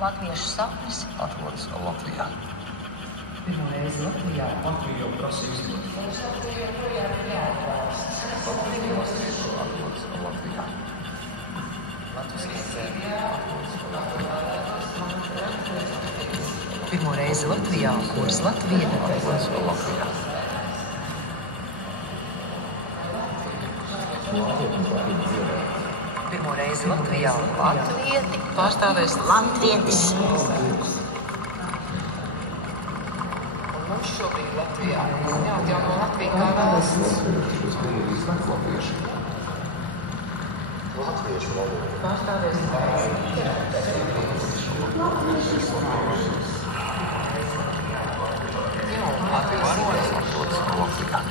Latviešu sapnis atrodas Latvijā. Pirmo reizi Latvijā. Latvija jau prasa izdot. Atrodas Latvijā. Pirmo reizi Latvijā. Kurs Latvija atrodas Latvijā. Pirmo reizi Latvijā. Latvieti pārstāvēs Latvietis. Un mums šobrīd Latvijā jāatjauno Latvija kā valsts. Latviešu valoda. Pārstāvēs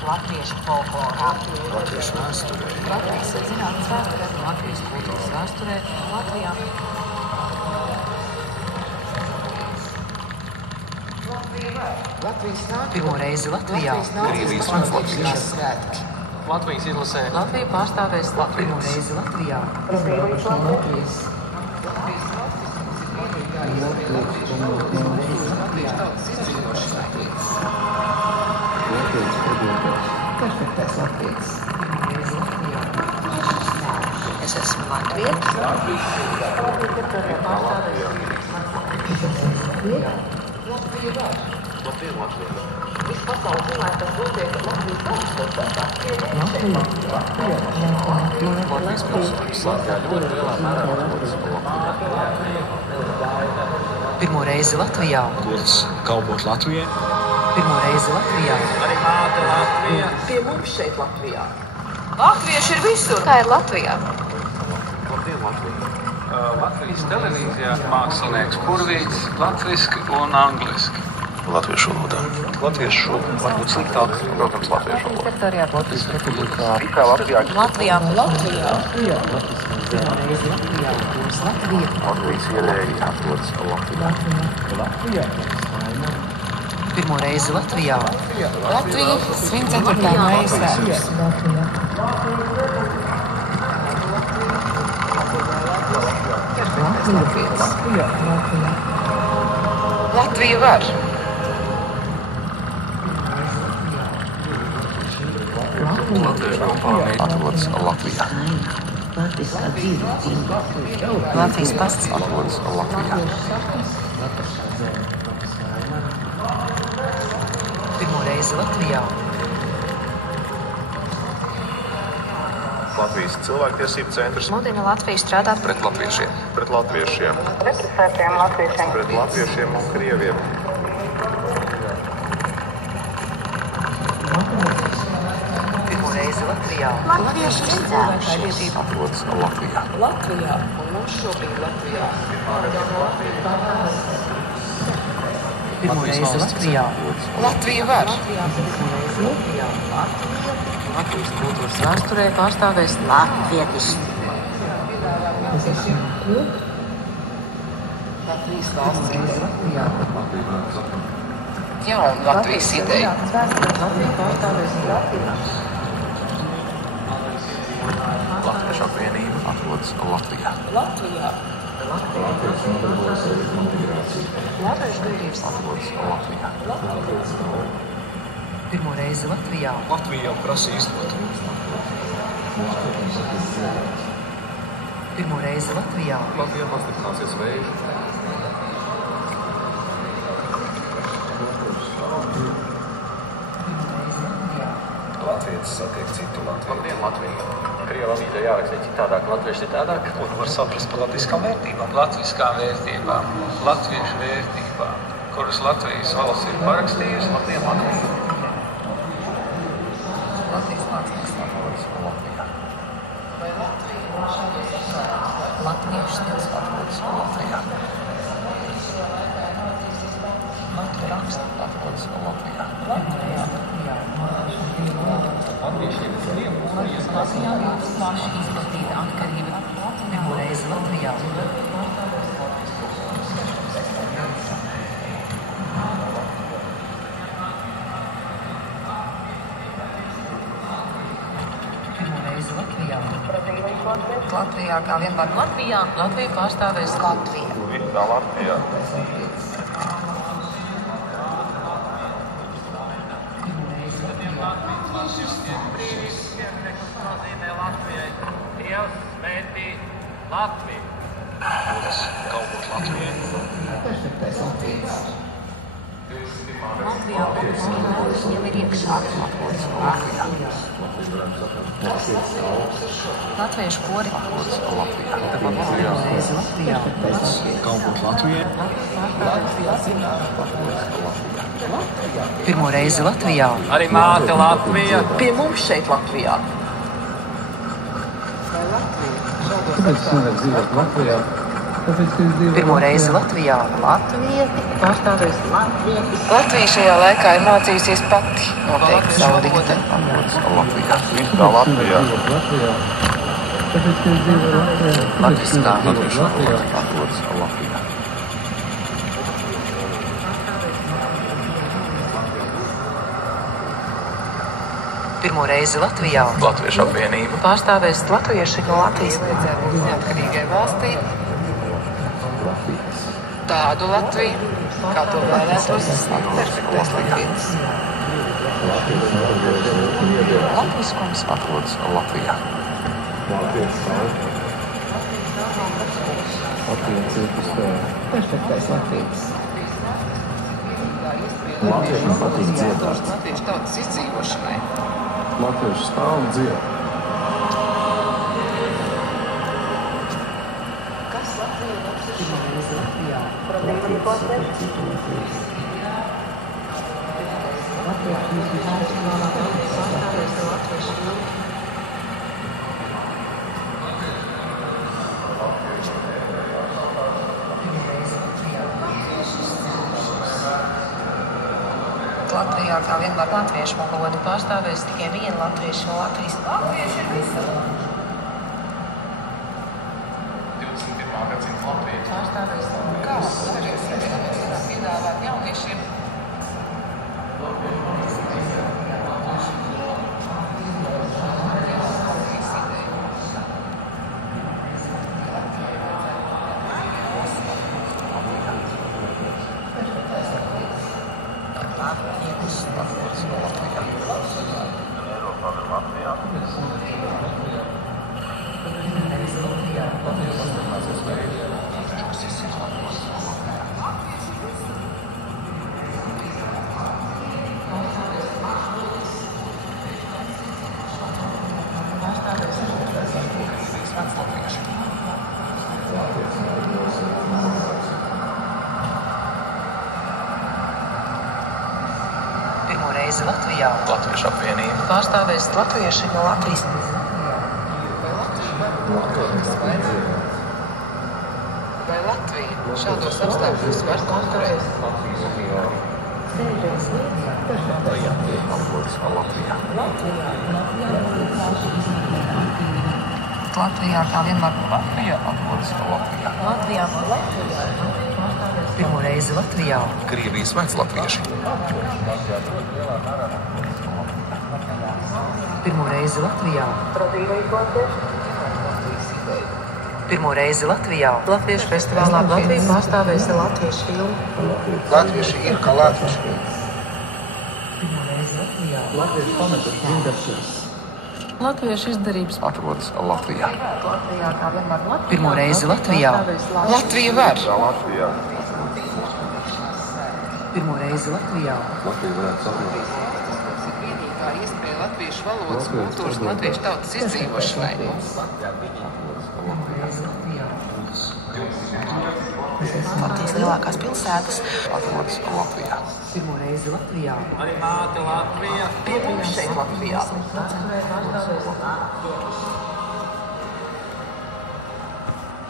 Latviešu folklorā, Latviešu vēsturē. Latvijas zinātnes vēsturē, Latvijas kultūras vēsturē, Latvijā. Latvijas nāk. Pirmo reizi Latvijā. Krievijas Latvijas svētki. Latvijas izlasē. Latvija pārstāvēs pirmo reizi Latvijā. Latvijas tautas izdzīvošana. Perfektais latvietis. Es esmu latvietis. Latvija var. Viss pasaules zināja, kas notiek Latvijas tautas. Latvijas pilsētas Latvijā ļoti lielā mērā atrodas Latvijā. Pirmo reizi Latvijā. Gods kalpot Latvijai. Pirmo reizi Latvijā. Arī māte Latvija. Pie mums šeit Latvijā. Latvieši ir visur. Kā ir Latvijā? Labdien, Latvija. Latvijas televīzijā mākslinieks Purvīts latviski un angliski. Latviešu valodā. Latviešu varbūt sliktāk, protams, latviešu valodā. Teritorijā Latvijas republikā. Tikai Latvijā. Latvijā. Pirmo reizi Latvijā. Kurs Latvija. Latvijas ierēģi atrodas Latvijā. Pirmo reizi Latvijā. Latvija svin 4. maija svētkus. Latvija var. Latviešu kompānija atrodas Latvijā. Latvijas pasts Atrodas Latvijā. pirmo reizi Latvijā. Latvijas cilvēktiesību centrs Mudina Latviju strādāt pret latviešiem. Pret latviešiem. Represētiem latviešiem. Pret latviešiem un krieviem. pirmo reizi Latvijā. Latvieši izcēlušies. Atrodas Latvijā. Latvijā un mums šobrīd Latvijā. Pirmo reizi Latvijā. Latvija var. Latvijas kultūras vēsturē pārstāvēs Latvietis. Latvijas valsts Latvijā. Jauna Latvijas ideja. Latvija pārstāvēs Latvijā. Latviešu apvienība atrodas Latvijā. Latvijā. Latviešu brīvības Atrodas Latvijā. pirmo reizi Latvijā. Latvija jau prasa izdot. Pirmo reizi Latvijā. Latvijā pastiprināsies vēži. Latvijas satiek citu Latviju. Labdien, Latvija. Krieva avīzē jāraksta citādāk, latvieši citādāk. Ko tu var saprast par latviskām vērtībām? Latviskām vērtībām, latviešu vērtībām, kuras Latvijas valsts ir parakstījusi. Labdien, Latvija. Latvijas mākslinieks atrodas Latvijā. Latviešu stils Atrodas Latvijā. Latvijas raksts atrodas Latvijā. Latviešiem ir Latvijā ļoti plaši izplatīta atkarība. Pirmo reizi Latvijā. Pirmo reizi Latvijā. Latvijā kā vienmēr Latvijā. Latviju pārstāvēs Latvija. Visā Latvijā. Nozīmē Latvijai. Dievs svētī Latviju. Lūdzu, kalpot Latvijai. Latvijā jau ir iekšā. Latviešu kori. Kalpot Latvijai. Pirmo reizi Latvijā. Arī māte Latvija. Pie mums šeit Latvijā. Pirmo reizi Latvijā. Latvieti pārstāvēs Latvieti. Latvija šajā laikā ir mācījusies pati noteikt savu diktatu. Latvijā. Visā Latvijā. Latviskā. Latvijā. Pirmo reizi Latvijā. Latviešu apvienība. Pārstāvēs latvieši no Latvijas neatkarīgai valstī. Tādu Latviju, kā to vēlētos perfektais latvietis. Latviskums Atrodas Latvijā. perfektais latvietis. Latviešiem patīk dziedāt. Latviešu tautas izdzīvošanai. Latviešu stāv un dzied. Kas Latviju mums ir šodien Latvijā? Latvijā kā vienmēr latviešu valodu pārstāvēs tikai viena latvieša no Latvijas. Latvieši ir visur. 21. gadsimta Latvija. Pārstāvēs kā piedāvāt jauniešiem. Pirmo reizi Latvijā. Latviešu apvienība. Pārstāvēs latvieši no Latvijas. Vai Latvija šādos apstākļos var konkurēt? Latvijā kā vienmēr Latvijā. Latvijā. Pirmo reizi Latvijā. Krievijas veclatvieši. Pirmo reizi Latvijā. Pirmo reizi Latvijā. Latviešu festivālā Latviju pārstāvēs latviešu filmu. Latvieši ir kā latvieši. Pirmo reizi Latvijā. Latviešu pamatas dzimtas. Latviešu izdarības. Atrodas Latvijā. Latvijā kā vienmēr Latvijā. Pirmo reizi Latvijā. Latvija var. Latvijā. Pirmo reizi Latvijā. Latvija varētu saprast. Vienīgā iespēja latviešu valodas, kultūras un latviešu tautas izdzīvošanai. Latvijas lielākās pilsētas. Atrodas Latvijā. Pirmo reizi Latvijā. Arī māte Latvija. Pie mums šeit Latvijā.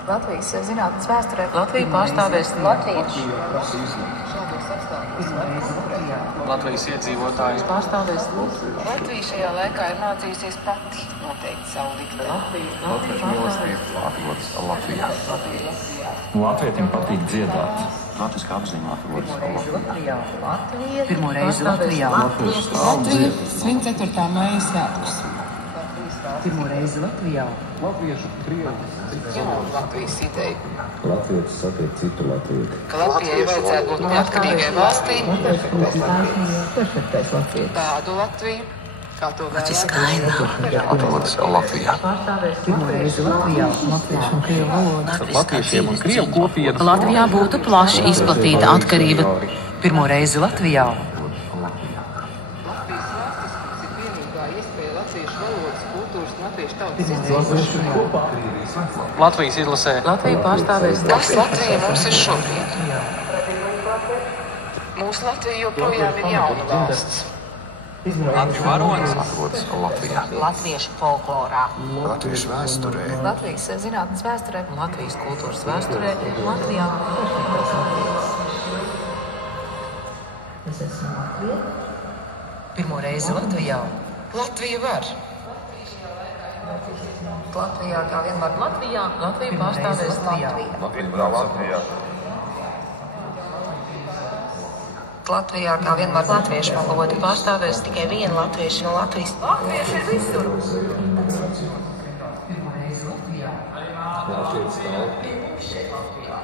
Latvijas zinātnes vēsturē. Latviju pārstāvēs latvieši. Latvijas iedzīvotājs Pārstāvēs Latvija šajā laikā ir mācījusies pati noteikt savu diktatu. Latviešu mīlestība atrodas Latvijā. Latvietim patīk dziedāt. Latviskā apziņā atrodas Latvijā. Pirmo reizi Latvijā. Latvija svin 4. maija svētkus. Pirmo reizi Latvijā. Latviešu, krievu, Jauna Latvijas ideja. Latvietis satiek citu latvieti. Ka Latvijai vajadzētu būt neatkarīgai valstī. Perfektais Latvijas. Tādu Latviju, kā to Tas ir vēlētos. skaidrs. Atrodas Latvijā. Pirmo reizi Latvijā. Latviešu un krievu valoda. latviešiem un krievu kopienu. Latvijā būtu plaši izplatīta atkarība. Pirmo reizi Latvijā. Latvijas izlasē. Latvija pārstāvēs Tas Latvija mums ir šobrīd. Mūsu Latvija joprojām ir jauna valsts. Latviju varonis. Atrodas Latvijā. Latviešu folklorā. Latviešu vēsturē. Latvijas zinātnes vēsturē. Latvijas kultūras vēsturē. Latvijā. Pirmo reizi Latvijā. Latvija var. Latvijā kā vienmēr Latvijā. Latvija pārstāvēs Latvijā. Latvijā kā vienmēr latviešu valoda pārstāvēs tikai viena latvieša no Latvijas. Latvieši ir visur. Pirmo reizi Latvijā. Latvietis stāv. Šeit Latvijā.